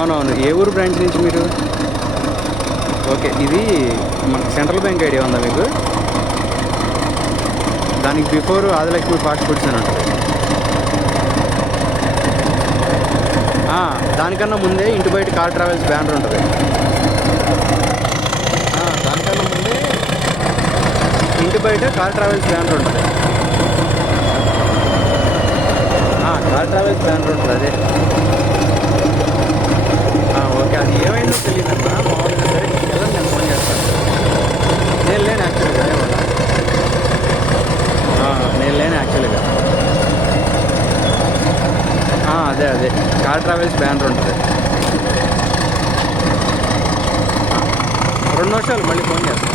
అవునవును. ఏ ఊరు బ్రాంచ్ నుంచి మీరు? ఓకే. ఇది మనకు సెంట్రల్ బ్యాంక్ ఐడియా ఉందా మీకు? దానికి బిఫోర్ ఆదిలక్ష్మి ఫాస్ట్ ఫుడ్స్ అని ఉంటుంది. దానికన్నా ముందే ఇంటి బయట కార్ ట్రావెల్స్ బ్యానర్ ఉంటుంది. దానికన్నా ముందే ఇంటి బయట కార్ ట్రావెల్స్ బ్యానర్ ఉంటుంది. కార్ ట్రావెల్స్ బ్యానర్ ఉంటుంది అదే. ఓకే, అది ఏమైందో తెలియదమ్మా. మామూలుగా సరే వెళ్ళండి, నేను ఫోన్ చేస్తాను. నేను లేను యాక్చువల్గా ఇవాళ. నేను లేను యాక్చువల్గా. అదే కార్ ట్రావెల్స్ బ్యానర్ ఉంటుంది. 2 నిమిషాలు మళ్ళీ ఫోన్ చేస్తాను.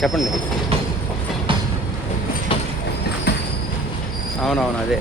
చెప్పండి. అవునవును, అదే.